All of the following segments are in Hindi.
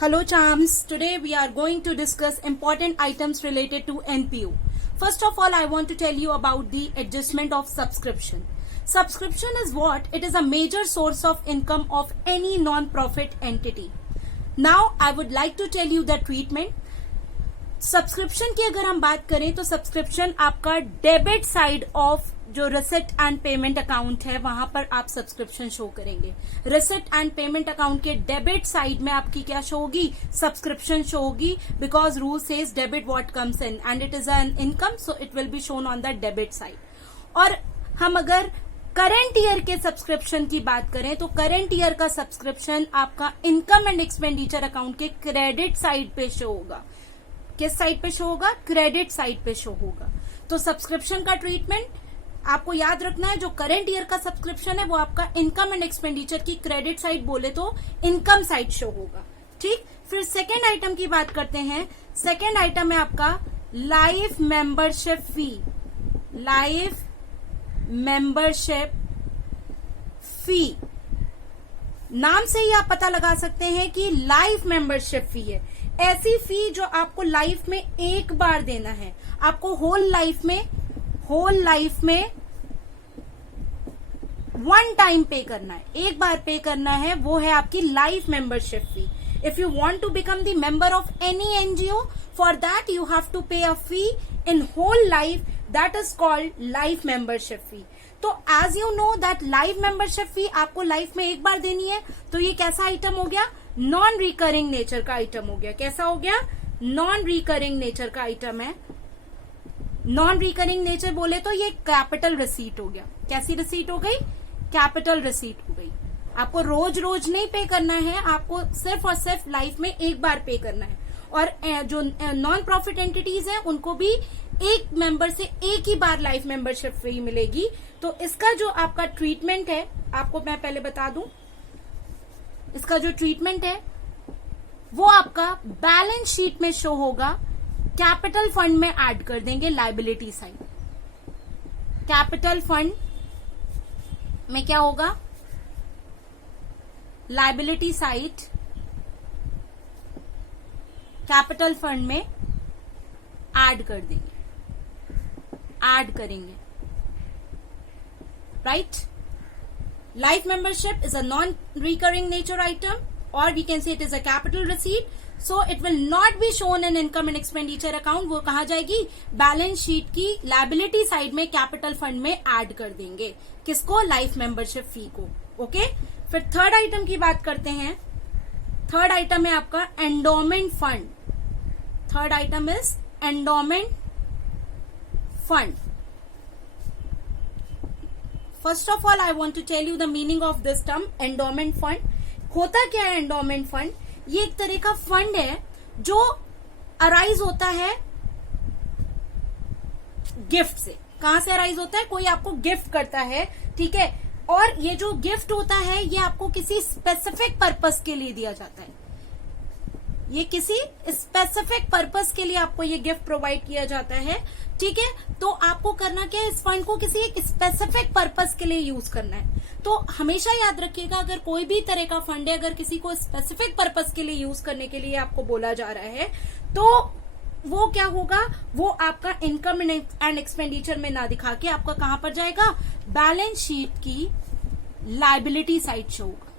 Hello charms, today we are going to discuss important items related to NPO. First of all, I want to tell you about the adjustment of subscription. Subscription is what? It is a major source of income of any non-profit entity. Now, I would like to tell you the treatment. Subscription की अगर हम बात करें तो सब्सक्रिप्शन आपका डेबिट साइड ऑफ जो रिसिप्ट एंड पेमेंट अकाउंट है वहां पर आप सब्सक्रिप्शन शो करेंगे. रिसिप्ट एंड पेमेंट अकाउंट के डेबिट साइड में आपकी क्या शो होगी? सब्सक्रिप्शन शो होगी, because rule says debit what comes in and it is an income, so it will be shown on the debit side. और हम अगर करंट ईयर के सब्सक्रिप्शन की बात करें तो करंट ईयर का सब्सक्रिप्शन आपका इनकम एंड एक्सपेंडिचर अकाउंट के क्रेडिट साइड पे शो होगा. किस साइड पे शो होगा? क्रेडिट साइड पे शो होगा. तो सब्सक्रिप्शन का ट्रीटमेंट आपको याद रखना है. जो करंट ईयर का सब्सक्रिप्शन है वो आपका इनकम एंड एक्सपेंडिचर की क्रेडिट साइड बोले तो इनकम साइड शो होगा. ठीक. फिर सेकेंड आइटम की बात करते हैं. सेकेंड आइटम है आपका लाइफ मेंबरशिप फी. लाइफ मेंबरशिप फी नाम से ही आप पता लगा सकते हैं कि लाइफ मेंबरशिप फी है. ऐसी फी जो आपको लाइफ में एक बार देना है. आपको होल लाइफ में वन टाइम पे करना है, एक बार पे करना है. वो है आपकी life membership fee. If you want to become the member of any NGO, for that you have to pay a fee in whole life. That is called life membership fee. तो as you know that life membership fee आपको लाइफ में एक बार देनी है. तो ये कैसा आइटम हो गया? नॉन रिकरिंग नेचर का आइटम हो गया. कैसा हो गया? नॉन रिकरिंग नेचर का आइटम है. नॉन रिकरिंग नेचर बोले तो ये कैपिटल रिसीट हो गया. कैसी रिसीट हो गई? कैपिटल रिसीट हो गई. आपको रोज रोज नहीं पे करना है, आपको सिर्फ और सिर्फ लाइफ में एक बार पे करना है. और जो नॉन प्रॉफिट एंटिटीज हैं उनको भी एक मेंबर से एक ही बार लाइफ मेंबरशिप फी मिलेगी. तो इसका जो आपका ट्रीटमेंट है, आपको मैं पहले बता दूं, इसका जो ट्रीटमेंट है वो आपका बैलेंस शीट में शो होगा. कैपिटल फंड में ऐड कर देंगे लायबिलिटी साइड. कैपिटल फंड में क्या होगा? लायबिलिटी साइड कैपिटल फंड में ऐड कर देंगे, ऐड करेंगे. Right. Life membership is a non-recurring nature item, or we can say it is a capital receipt. So it will not be shown in income and expenditure account. वो कहाँ जाएगी? बैलेंस शीट की लायबिलिटी साइड में कैपिटल फंड में ऐड कर देंगे. किसको? लाइफ मेंबरशिप फी को. ओके. फिर थर्ड आइटम की बात करते हैं. थर्ड आइटम है आपका endowment fund. Third item is endowment fund. First of all I want to tell you the meaning of this term endowment fund. होता क्या है एंडोमेंट फंड? ये एक तरह का फंड है जो अराइज होता है गिफ्ट से. कहां से अराइज होता है? कोई आपको गिफ्ट करता है, ठीक है, और ये जो गिफ्ट होता है ये आपको किसी स्पेसिफिक पर्पस के लिए दिया जाता है. ये किसी स्पेसिफिक पर्पस के लिए आपको ये गिफ्ट प्रोवाइड किया जाता है. ठीक है. तो आपको करना क्या है? इस फंड को किसी एक स्पेसिफिक पर्पस के लिए यूज करना है. तो हमेशा याद रखिएगा, अगर कोई भी तरह का फंड है, अगर किसी को स्पेसिफिक पर्पस के लिए यूज करने के लिए आपको बोला जा रहा है तो वो क्या होगा? वो आपका इनकम एंड एक्सपेंडिचर में ना दिखा के आपका कहां पर जाएगा? बैलेंस शीट की लायबिलिटी साइड शो होगा.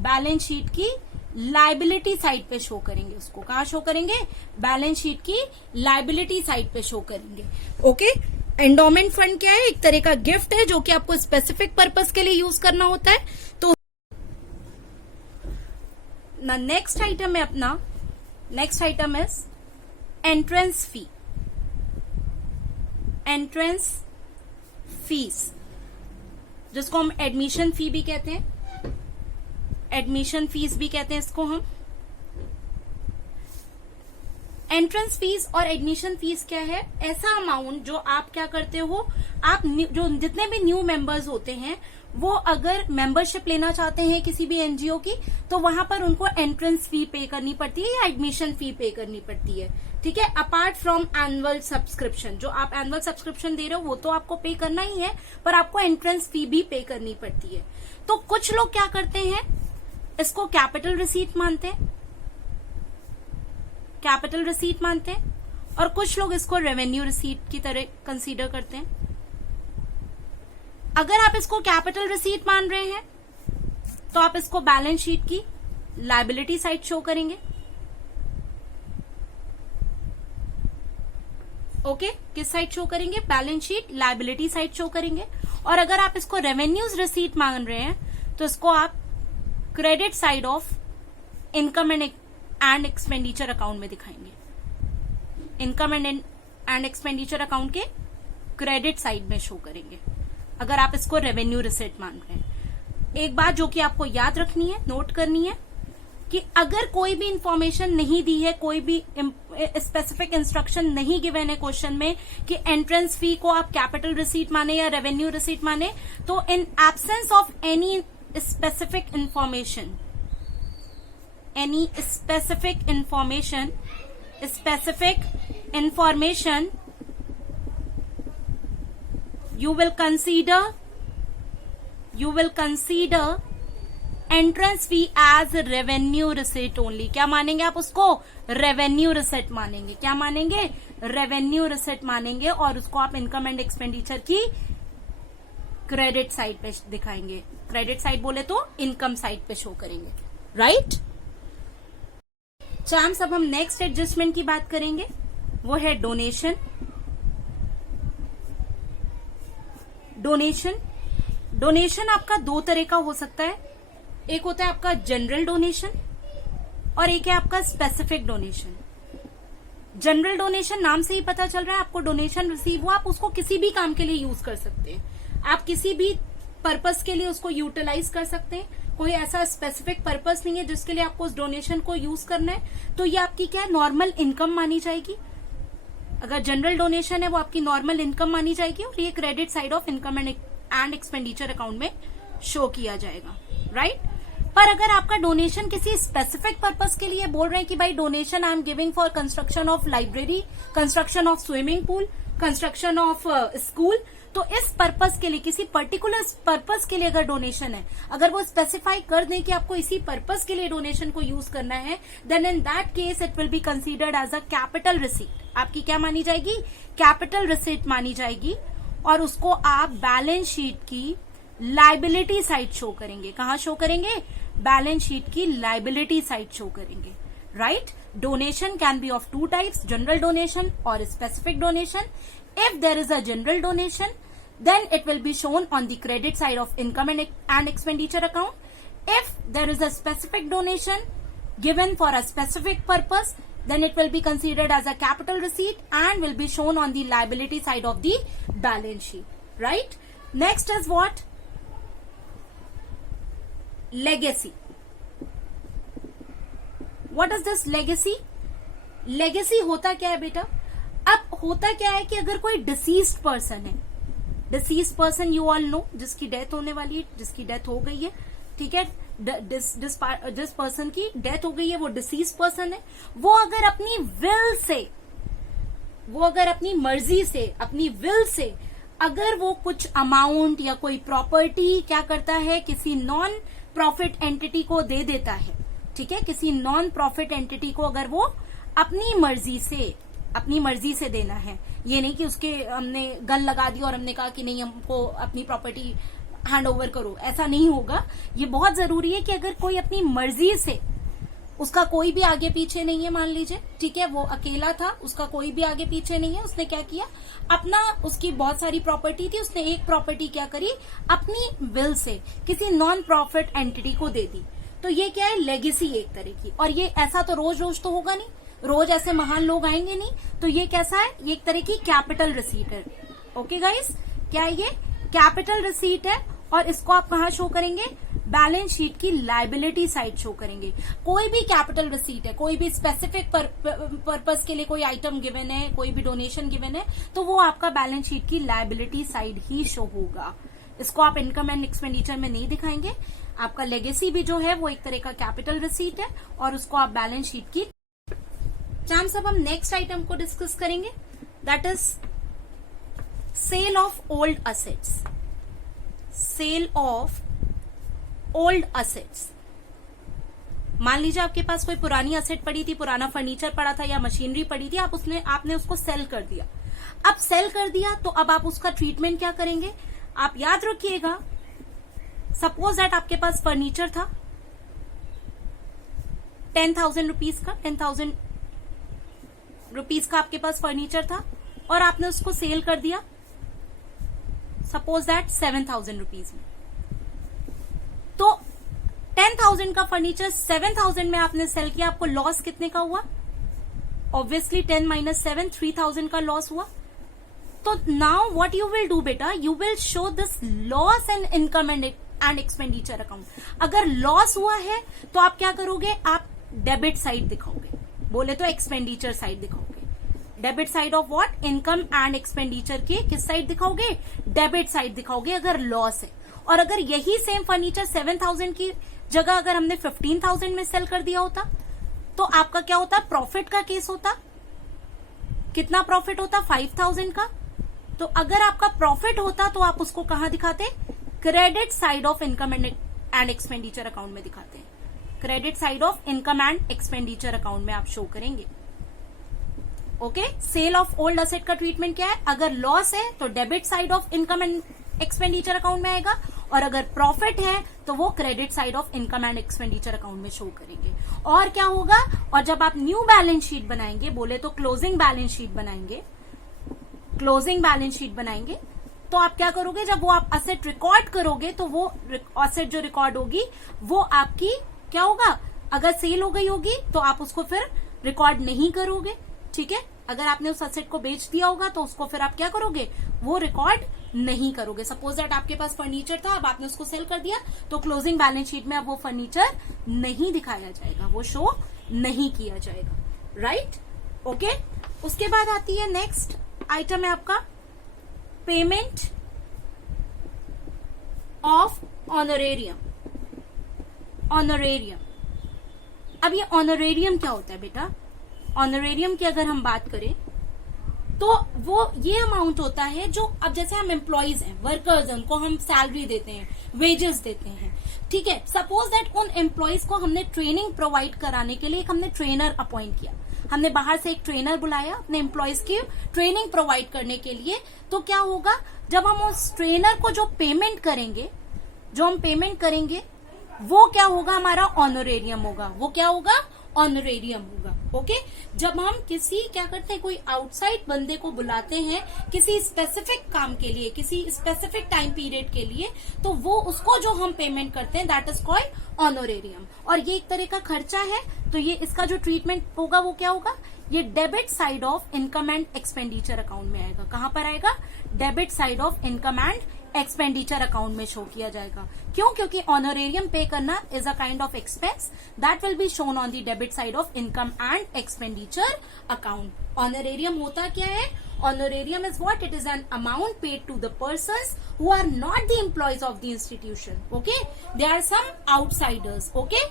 बैलेंस शीट की लायबिलिटी साइड पे शो करेंगे. उसको कहां शो करेंगे? बैलेंस शीट की लायबिलिटी साइड पे शो करेंगे. ओके. एंडोमेंट फंड क्या है? एक तरह का गिफ्ट है जो कि आपको स्पेसिफिक पर्पस के लिए यूज करना होता है. तो नेक्स्ट आइटम है अपना, next item is entrance fee. Entrance fees, जिसको हम एडमिशन फी भी कहते हैं. एडमिशन फीस भी कहते हैं इसको हम. एंट्रेंस फीस और एडमिशन फीस क्या है? ऐसा अमाउंट जो आप क्या करते हो, आप जो जितने भी न्यू मेंबर्स होते हैं वो अगर मेंबरशिप लेना चाहते हैं किसी भी एनजीओ की, तो वहां पर उनको एंट्रेंस फी पे करनी पड़ती है या एडमिशन फी पे करनी पड़ती है. ठीक है. अपार्ट फ्रॉम एनुअल सब्सक्रिप्शन, जो आप एनुअल सब्सक्रिप्शन दे रहे हो वो तो आपको पे करना ही है, पर आपको एंट्रेंस फी भी पे करनी पड़ती है. तो कुछ लोग क्या करते हैं, इसको कैपिटल रिसीट मानते हैं, कैपिटल रिसीट मानते हैं और कुछ लोग इसको रेवेन्यू रिसीट की तरह कंसीडर करते हैं। अगर आप इसको कैपिटल रिसीट मान रहे हैं तो आप इसको बैलेंस शीट की लायबिलिटी साइड शो करेंगे। ओके, किस साइड शो करेंगे? Balance sheet liability side show करेंगे। और अगर आप इसको रेवेन्यूज रिसीट मान रहे हैं तो इसको आप credit side of income and expenditure account में दिखाएंगे। इनकम एंड एक्सपेंडिचर अकाउंट के क्रेडिट साइड में शो करेंगे अगर आप इसको रेवेन्यू रिसीट मान रहे हैं। एक बात जो कि आपको याद रखनी है, नोट करनी है कि अगर कोई भी इंफॉर्मेशन नहीं दी है, कोई भी स्पेसिफिक इंस्ट्रक्शन नहीं गिवन है क्वेश्चन में कि एंट्रेंस फी को आप कैपिटल रिसीट माने या रेवेन्यू रिसीट माने, तो in absence of any specific information you will consider entrance fee as revenue receipt only. क्या मानेंगे आप उसको? रेवेन्यू रिसीट मानेंगे। क्या मानेंगे? रेवेन्यू रिसीट मानेंगे और उसको आप इनकम एंड एक्सपेंडिचर की क्रेडिट साइड पे दिखाएंगे। क्रेडिट साइड बोले तो इनकम साइड पे शो करेंगे, राइट? चैम्स, अब हम नेक्स्ट एडजस्टमेंट की बात करेंगे, वो है डोनेशन। डोनेशन आपका दो तरह का हो सकता है। एक होता है आपका जनरल डोनेशन और एक है आपका स्पेसिफिक डोनेशन। जनरल डोनेशन नाम से ही पता चल रहा है, आपको डोनेशन रिसीव हुआ, आप उसको किसी भी काम के लिए यूज कर सकते हैं। आप किसी भी पर्पस के लिए उसको यूटिलाइज कर सकते हैं। कोई ऐसा स्पेसिफिक पर्पस नहीं है जिसके लिए आपको उस डोनेशन को यूज करना है। तो ये आपकी क्या है? नॉर्मल इनकम मानी जाएगी। अगर जनरल डोनेशन है वो आपकी नॉर्मल इनकम मानी जाएगी और ये credit side of income and expenditure account में शो किया जाएगा, राइट? पर अगर आपका डोनेशन किसी स्पेसिफिक पर्पस के लिए बोल रहे हैं कि भाई donation I am giving for construction of library, construction of swimming pool, construction of school, तो इस पर्पस के लिए, किसी पर्टिकुलर पर्पस के लिए अगर डोनेशन है, अगर वो स्पेसिफाई कर दें कि आपको इसी पर्पस के लिए डोनेशन को यूज करना है, then in that case it will be considered as a capital receipt. आपकी क्या मानी जाएगी? कैपिटल रिसीट मानी जाएगी और उसको आप बैलेंस शीट की लायबिलिटी साइड शो करेंगे। कहां शो करेंगे? बैलेंस शीट की लायबिलिटी साइड शो करेंगे, right? Donation can be of two types, general donation और specific donation. If there is a general donation, then it will be shown on the credit side of income and expenditure account. If there is a specific donation given for a specific purpose, then it will be considered as a capital receipt and will be shown on the liability side of the balance sheet, right? Next is what? Legacy. What is this legacy? Legacy होता क्या है बेटा? अब होता क्या है कि अगर कोई डिसीज्ड पर्सन है, deceased person you all know, जिसकी डेथ होने वाली है, जिसकी डेथ हो गई है, ठीक है, जिस पर्सन की डेथ हो गई है वो डिसीज्ड पर्सन है, वो अगर अपनी विल से, वो अगर अपनी मर्जी से, अपनी विल से अगर वो कुछ अमाउंट या कोई प्रॉपर्टी क्या करता है, किसी नॉन प्रॉफिट एंटिटी को दे देता है, ठीक है, किसी नॉन प्रॉफिट एंटिटी को अगर वो अपनी मर्जी से देना है, ये नहीं कि उसके हमने गन लगा दी और हमने कहा कि नहीं हमको अपनी प्रॉपर्टी हैंड ओवर करो, ऐसा नहीं होगा। ये बहुत जरूरी है कि अगर कोई अपनी मर्जी से, उसका कोई भी आगे पीछे नहीं है, मान लीजिए, ठीक है, वो अकेला था, उसका कोई भी आगे पीछे नहीं है, उसने क्या किया, अपना, उसकी बहुत सारी प्रॉपर्टी थी, उसने एक प्रॉपर्टी क्या करी, अपनी विल से किसी नॉन प्रॉफिट एंटिटी को दे दी। तो ये क्या है? लेगेसी एक तरह की। और ये ऐसा तो रोज रोज तो होगा नहीं, रोज ऐसे महान लोग आएंगे नहीं, तो ये कैसा है? ये एक तरह की कैपिटल रिसीट है। ओके गाइस, क्या है ये? कैपिटल रिसीट है और इसको आप कहां शो करेंगे? बैलेंस शीट की लायबिलिटी साइड शो करेंगे। कोई भी कैपिटल रिसीट है, कोई भी स्पेसिफिक पर्पस के लिए कोई आइटम गिवन है, कोई भी डोनेशन गिवन है, तो वो आपका बैलेंस शीट की लायबिलिटी साइड ही शो होगा। इसको आप इनकम एंड एक्सपेंडिचर में नहीं दिखाएंगे। आपका लेगेसी भी जो है वो एक तरह का कैपिटल रिसीट है और उसको आप बैलेंस शीट की। चैम्स, अब हम नेक्स्ट आइटम को डिस्कस करेंगे, that is sale of old assets. Sale of old assets. मान लीजिए आपके पास कोई पुरानी असेट पड़ी थी, पुराना फर्नीचर पड़ा था या मशीनरी पड़ी थी, आपने उसको सेल कर दिया। अब सेल कर दिया तो अब आप उसका ट्रीटमेंट क्या करेंगे? आप याद रखिएगा, सपोज दैट आपके पास फर्नीचर था 10,000 रुपीज का, 10,000 रुपीज का आपके पास फर्नीचर था और आपने उसको सेल कर दिया सपोज दैट 7,000 रुपीज में। तो 10,000 का फर्नीचर 7,000 में आपने सेल किया, आपको लॉस कितने का हुआ? ऑब्वियसली 10 - 7 3,000 का लॉस हुआ। तो now what you will do बेटा, you will show this loss and income and expenditure account. अगर लॉस हुआ है तो आप क्या करोगे? आप डेबिट साइड दिखाओगे, बोले तो एक्सपेंडिचर साइड दिखाओगे। Debit side of what? Income and expenditure के किस साइड दिखाओगे? डेबिट साइड दिखाओगे अगर लॉस है। और अगर यही सेम फर्नीचर 7,000 की जगह अगर हमने 15,000 में सेल कर दिया होता तो आपका क्या होता? प्रॉफिट का केस होता। कितना प्रॉफिट होता? 5,000 का। तो अगर आपका प्रॉफिट होता तो आप उसको कहां दिखाते? Credit side of income and expenditure account में दिखाते हैं। Credit side of income and expenditure account में आप शो करेंगे। Okay, sale of old asset का ट्रीटमेंट क्या है? अगर लॉस है तो debit side of income and expenditure account में आएगा, और अगर प्रॉफिट है तो वो credit side of income and expenditure account में शो करेंगे। और क्या होगा? और जब आप न्यू बैलेंस शीट बनाएंगे, बोले तो क्लोजिंग बैलेंस शीट बनाएंगे, क्लोजिंग बैलेंस शीट बनाएंगे, तो आप क्या करोगे? जब वो आप असेट रिकॉर्ड करोगे तो वो असेट जो रिकॉर्ड होगी वो आपकी क्या होगा? अगर सेल हो गई होगी तो आप उसको फिर रिकॉर्ड नहीं करोगे, ठीक है। अगर आपने उस असेट को बेच दिया होगा तो उसको फिर आप क्या करोगे? वो रिकॉर्ड नहीं करोगे। सपोज दैट आपके पास फर्नीचर था, अब आपने उसको सेल कर दिया, तो क्लोजिंग बैलेंस शीट में अब वो फर्नीचर नहीं दिखाया जाएगा, वो शो नहीं किया जाएगा, राइट? ओके, उसके बाद आती है नेक्स्ट आइटम है आपका पेमेंट ऑफ ऑनरेरियम। ऑनरेरियम, अब ये ऑनरेरियम क्या होता है बेटा? ऑनरेरियम की अगर हम बात करें तो वो ये अमाउंट होता है जो, अब जैसे हम एम्प्लॉइज हैं, वर्कर्स हैं, उनको हम सैलरी देते हैं, वेजेस देते हैं, ठीक है। सपोज दैट उन एम्प्लॉइज को हमने ट्रेनिंग प्रोवाइड कराने के लिए हमने ट्रेनर अपॉइंट किया, हमने बाहर से एक ट्रेनर बुलाया अपने एम्प्लॉइज की ट्रेनिंग प्रोवाइड करने के लिए। तो क्या होगा? जब हम उस ट्रेनर को जो पेमेंट करेंगे, जो हम पेमेंट करेंगे वो क्या होगा? हमारा ऑनरेरियम होगा। वो क्या होगा? ऑनरेरियम होगा। ओके, जब हम किसी क्या करते हैं, कोई आउटसाइड बंदे को बुलाते हैं किसी स्पेसिफिक काम के लिए, किसी स्पेसिफिक टाइम पीरियड के लिए, तो वो उसको जो हम पेमेंट करते हैं दैट इज कॉल्ड ऑनरेरियम। और ये एक तरह का खर्चा है, तो ये इसका जो ट्रीटमेंट होगा वो क्या होगा? ये debit side of income and expenditure account में आएगा। कहां पर आएगा? Debit side of income and expenditure account में शो किया जाएगा। क्यों? क्योंकि ऑनरेरियम पे करना is a kind of expense that will be shown on the debit side of income and expenditure account. Honorarium होता क्या है? Honorarium is what? It is an amount paid to the persons who are not the employees of the institution. Okay, they are some outsiders. Okay,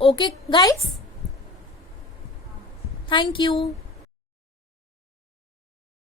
okay guys, thank you.